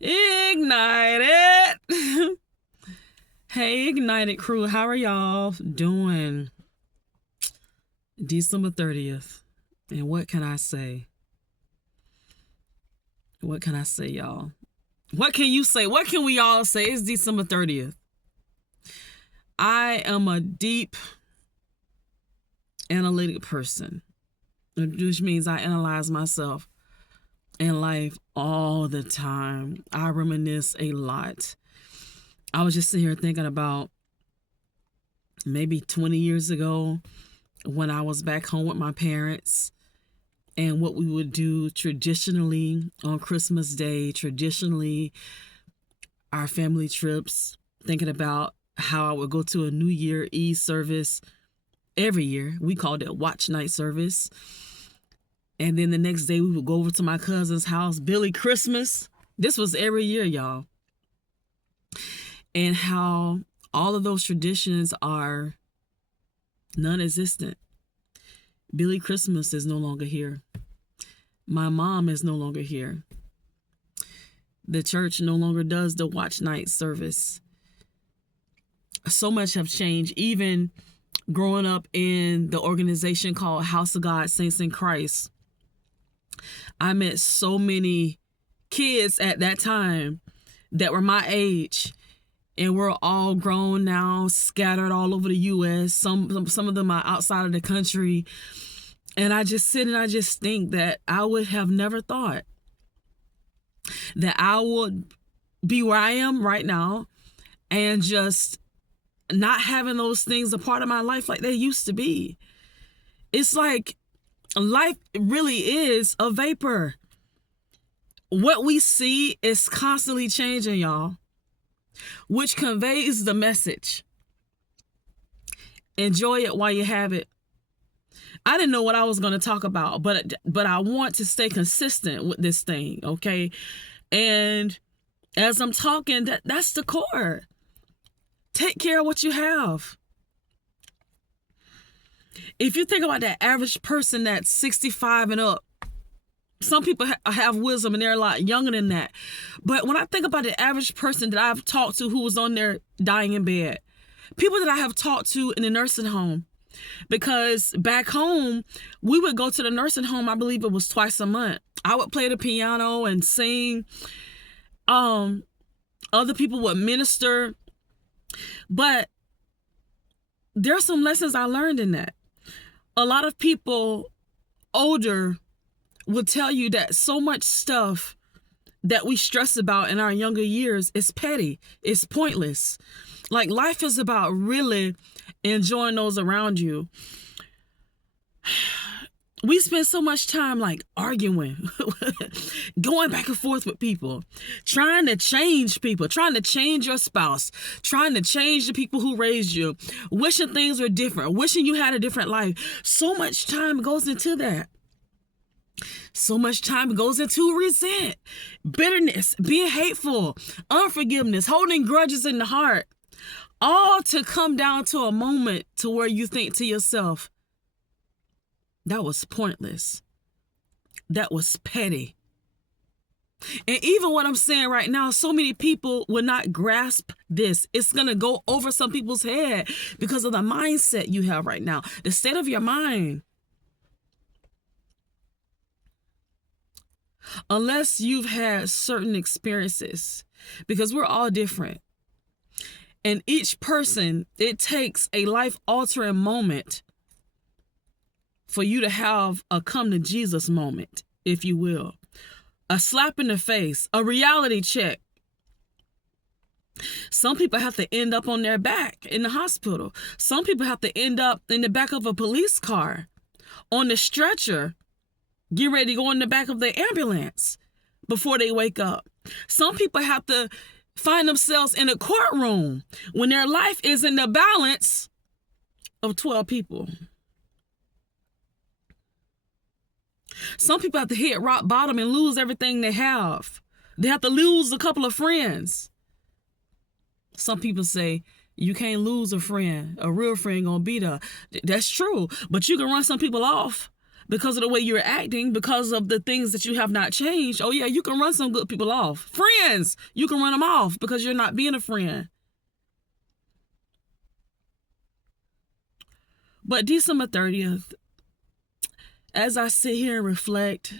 Ignite it. Hey, Ignited crew, how are y'all doing? December 30th. And what can I say? What can I say, y'all? What can you say? What can we all say? It's December 30th. I am a deep analytic person, which means I analyze myself in life all the time. I reminisce a lot. I was just sitting here thinking about maybe 20 years ago when I was back home with my parents and what we would do traditionally on Christmas Day, traditionally our family trips, thinking about how I would go to a New Year Eve service every year. We called it watch night service. And then the next day we would go over to my cousin's house, Billy Christmas. This was every year, y'all. And how all of those traditions are non-existent. Billy Christmas is no longer here. My mom is no longer here. The church no longer does the watch night service. So much have changed. Even growing up in the organization called House of God Saints in Christ, I met so many kids at that time that were my age, and we're all grown now, scattered all over the U.S. Some of them are outside of the country. And I just sit and I just think that I would have never thought that I would be where I am right now and just not having those things a part of my life like they used to be. It's like life really is a vapor. What we see is constantly changing, y'all, which conveys the message. Enjoy it while you have it. I didn't know what I was going to talk about, but I want to stay consistent with this thing, okay? And as I'm talking, that's the core. Take care of what you have. If you think about that average person that's 65 and up, some people have wisdom and they're a lot younger than that. But when I think about the average person that I've talked to who was on there dying in bed, people that I have talked to in the nursing home, because back home, we would go to the nursing home, I believe it was twice a month. I would play the piano and sing. Other people would minister. But there's some lessons I learned in that. A lot of people older will tell you that so much stuff that we stress about in our younger years is petty. It's pointless. Like, life is about really enjoying those around you. We spend so much time like arguing, going back and forth with people, trying to change people, trying to change your spouse, trying to change the people who raised you, wishing things were different, wishing you had a different life. So much time goes into that. So much time goes into resent, bitterness, being hateful, unforgiveness, holding grudges in the heart, all to come down to a moment to where you think to yourself, that was pointless. That was petty. And even what I'm saying right now, so many people will not grasp this. It's going to go over some people's head because of the mindset you have right now, the state of your mind. Unless you've had certain experiences, because we're all different. And each person, it takes a life-altering moment for you to have a come to Jesus moment, if you will. A slap in the face, a reality check. Some people have to end up on their back in the hospital. Some people have to end up in the back of a police car, on the stretcher, get ready to go in the back of the ambulance before they wake up. Some people have to find themselves in a courtroom when their life is in the balance of 12 people. Some people have to hit rock bottom and lose everything they have. They have to lose a couple of friends. Some people say, you can't lose a friend. A real friend gonna be there. That's true. But you can run some people off because of the way you're acting, because of the things that you have not changed, oh yeah, you can run some good people off. Friends, you can run them off because you're not being a friend. But December 30th, as I sit here and reflect,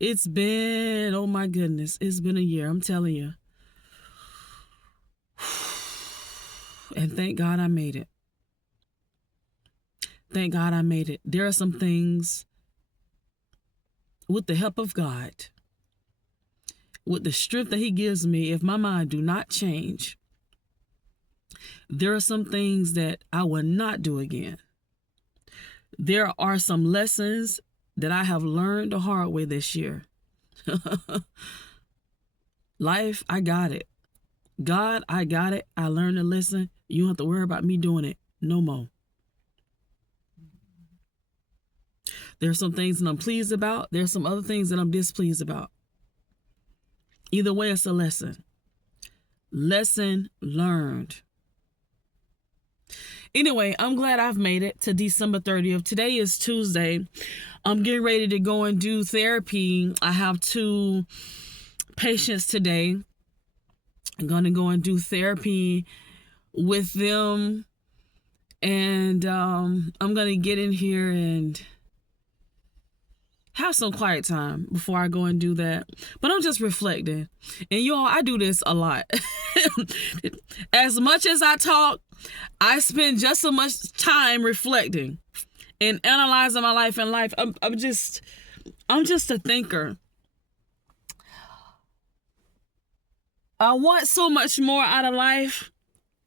it's been, oh my goodness, it's been a year, I'm telling you. And thank God I made it. Thank God I made it. There are some things, with the help of God, with the strength that he gives me, if my mind do not change, there are some things that I will not do again. There are some lessons that I have learned the hard way this year. Life, I got it. God, I got it. I learned a lesson. You don't have to worry about me doing it no more. There's some things that I'm pleased about. There's some other things that I'm displeased about. Either way, it's a lesson. Lesson learned. Anyway, I'm glad I've made it to December 30th. Today is Tuesday. I'm getting ready to go and do therapy. I have 2 patients today. I'm going to go and do therapy with them. And I'm going to get in here and have some quiet time before I go and do that. But I'm just reflecting. And y'all, I do this a lot. As much as I talk, I spend just so much time reflecting and analyzing my life and life. I'm just a thinker. I want so much more out of life.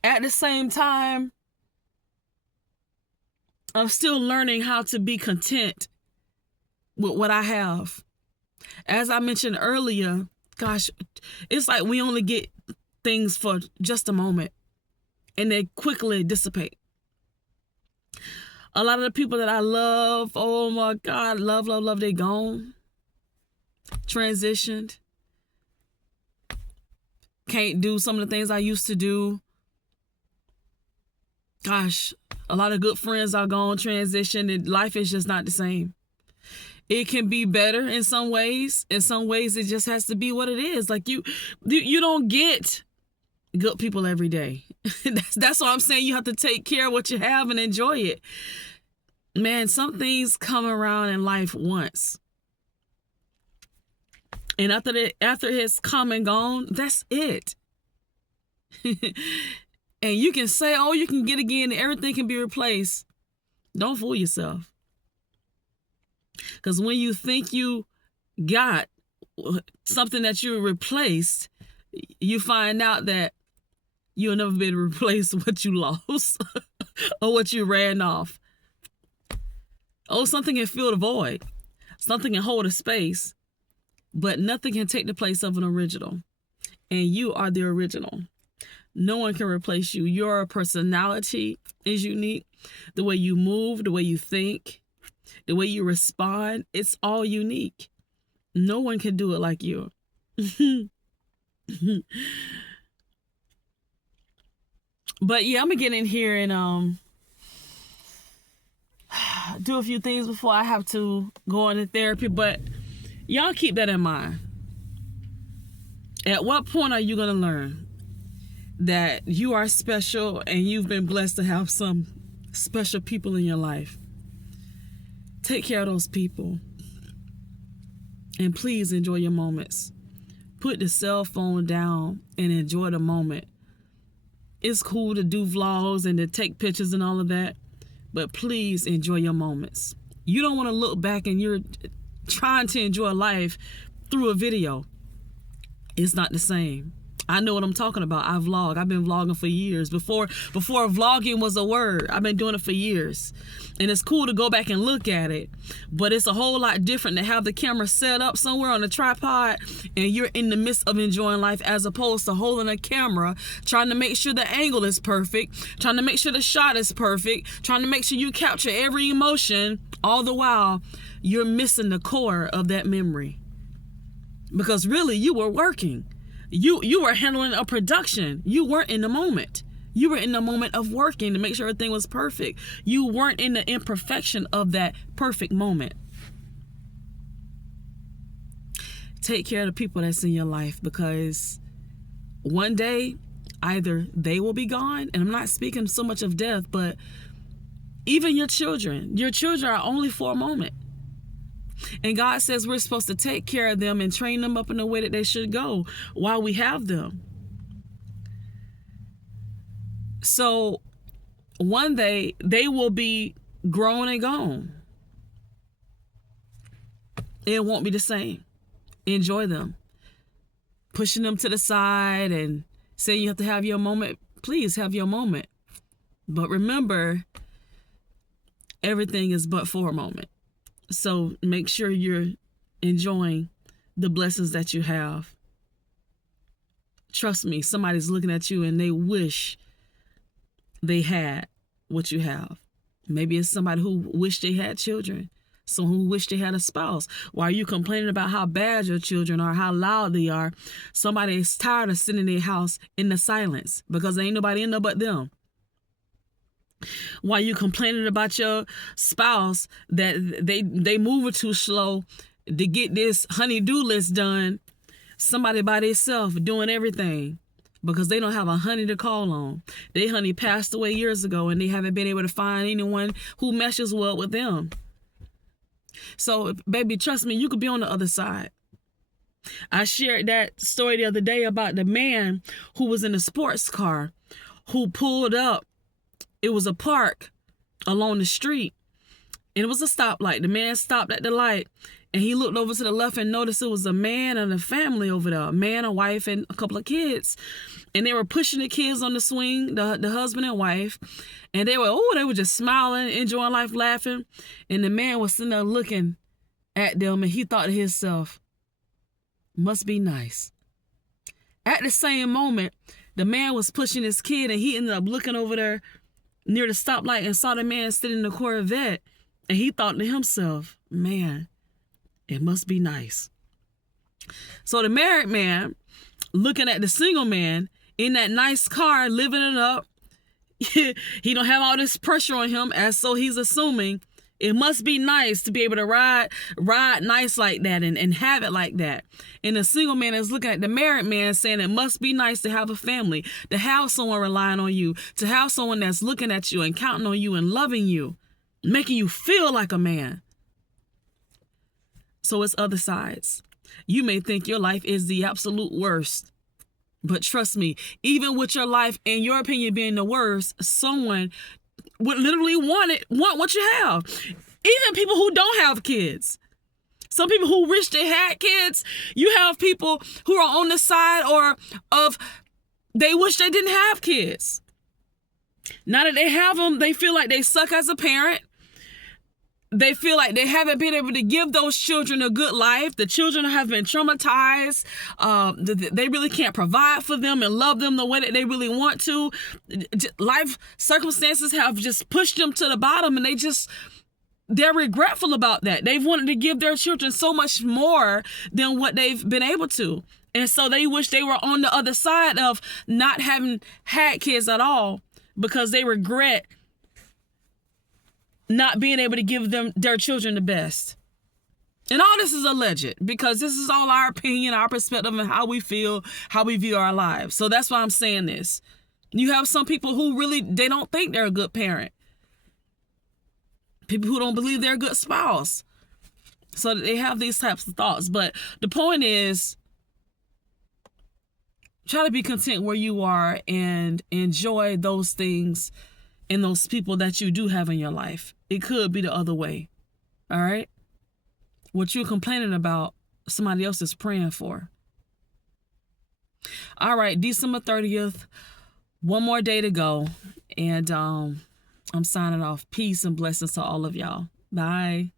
At the same time, I'm still learning how to be content with what I have. As I mentioned earlier, gosh, it's like we only get things for just a moment and they quickly dissipate. A lot of the people that I love, oh my God, love, they gone. Transitioned. Can't do some of the things I used to do. Gosh, a lot of good friends are gone, transitioned, and life is just not the same. It can be better in some ways. In some ways, it just has to be what it is. Like you don't get good people every day. That's why I'm saying you have to take care of what you have and enjoy it. Man, some things come around in life once. And after it's come and gone, that's it. And you can say, oh, you can get again and everything can be replaced. Don't fool yourself. Because when you think you got something that you replaced, you find out that you'll never be able to replace what you lost or what you ran off. Oh, something can fill the void. Something can hold a space, but nothing can take the place of an original. And you are the original. No one can replace you. Your personality is unique. The way you move, the way you think, the way you respond, it's all unique. No one can do it like you. But yeah, I'm going to get in here and do a few things before I have to go into therapy. But y'all keep that in mind. At what point are you going to learn that you are special and you've been blessed to have some special people in your life? Take care of those people. And please enjoy your moments. Put the cell phone down and enjoy the moment. It's cool to do vlogs and to take pictures and all of that, but please enjoy your moments. You don't want to look back and you're trying to enjoy life through a video. It's not the same. I know what I'm talking about. I vlog. I've been vlogging for years. Before vlogging was a word, I've been doing it for years. And it's cool to go back and look at it. But it's a whole lot different to have the camera set up somewhere on a tripod and you're in the midst of enjoying life, as opposed to holding a camera, trying to make sure the angle is perfect, trying to make sure the shot is perfect, trying to make sure you capture every emotion, all the while you're missing the core of that memory. Because really, you were working. You were handling a production. You weren't in the moment. You were in the moment of working to make sure everything was perfect. You weren't in the imperfection of that perfect moment. take care of the people that's in your life, because one day either they will be gone, and I'm not speaking so much of death, but even your children are only for a moment. And God says we're supposed to take care of them and train them up in the way that they should go while we have them. So one day they will be grown and gone. It won't be the same. Enjoy them. Pushing them to the side and saying you have to have your moment. Please have your moment. But remember, everything is but for a moment. So make sure you're enjoying the blessings that you have. Trust me, somebody's looking at you and they wish they had what you have. Maybe it's somebody who wished they had children. Someone who wished they had a spouse. Why are you complaining about how bad your children are, how loud they are? Somebody is tired of sitting in their house in the silence because there ain't nobody in there but them. Why are you complaining about your spouse that they moving too slow to get this honey-do list done? Somebody by themselves doing everything because they don't have a honey to call on. Their honey passed away years ago and they haven't been able to find anyone who meshes well with them. So, baby, trust me, you could be on the other side. I shared that story the other day about the man who was in a sports car who pulled up. It was a park along the street, and it was a stoplight. The man stopped at the light, and he looked over to the left and noticed it was a man and a family over there, a man, a wife, and a couple of kids. And they were pushing the kids on the swing, the husband and wife, and they were just smiling, enjoying life, laughing. And the man was sitting there looking at them, and he thought to himself, must be nice. At the same moment, the man was pushing his kid, and he ended up looking over there near the stoplight and saw the man sitting in the Corvette, and he thought to himself, man, it must be nice. So the married man, looking at the single man in that nice car, living it up, he don't have all this pressure on him, as so he's assuming it must be nice to be able to ride nice like that and have it like that. And the single man is looking at the married man saying it must be nice to have a family, to have someone relying on you, to have someone that's looking at you and counting on you and loving you, making you feel like a man. So it's other sides. You may think your life is the absolute worst, but trust me, even with your life, in your opinion, being the worst, someone would literally want what you have. Even people who don't have kids. Some people who wish they had kids. You have people who are on the side or of they wish they didn't have kids. Now that they have them, they feel like they suck as a parent. They feel like they haven't been able to give those children a good life. The children have been traumatized. They really can't provide for them and love them the way that they really want to. Life circumstances have just pushed them to the bottom, and they're regretful about that. They've wanted to give their children so much more than what they've been able to. And so they wish they were on the other side of not having had kids at all, because they regret not being able to give their children the best. And all this is alleged, because this is all our opinion, our perspective, and how we feel, how we view our lives. So that's why I'm saying this. You have some people who really, they don't think they're a good parent. People who don't believe they're a good spouse. So they have these types of thoughts. But the point is, try to be content where you are and enjoy those things and those people that you do have in your life. It could be the other way. All right? What you're complaining about, somebody else is praying for. All right, December 30th. One more day to go. And I'm signing off. Peace and blessings to all of y'all. Bye.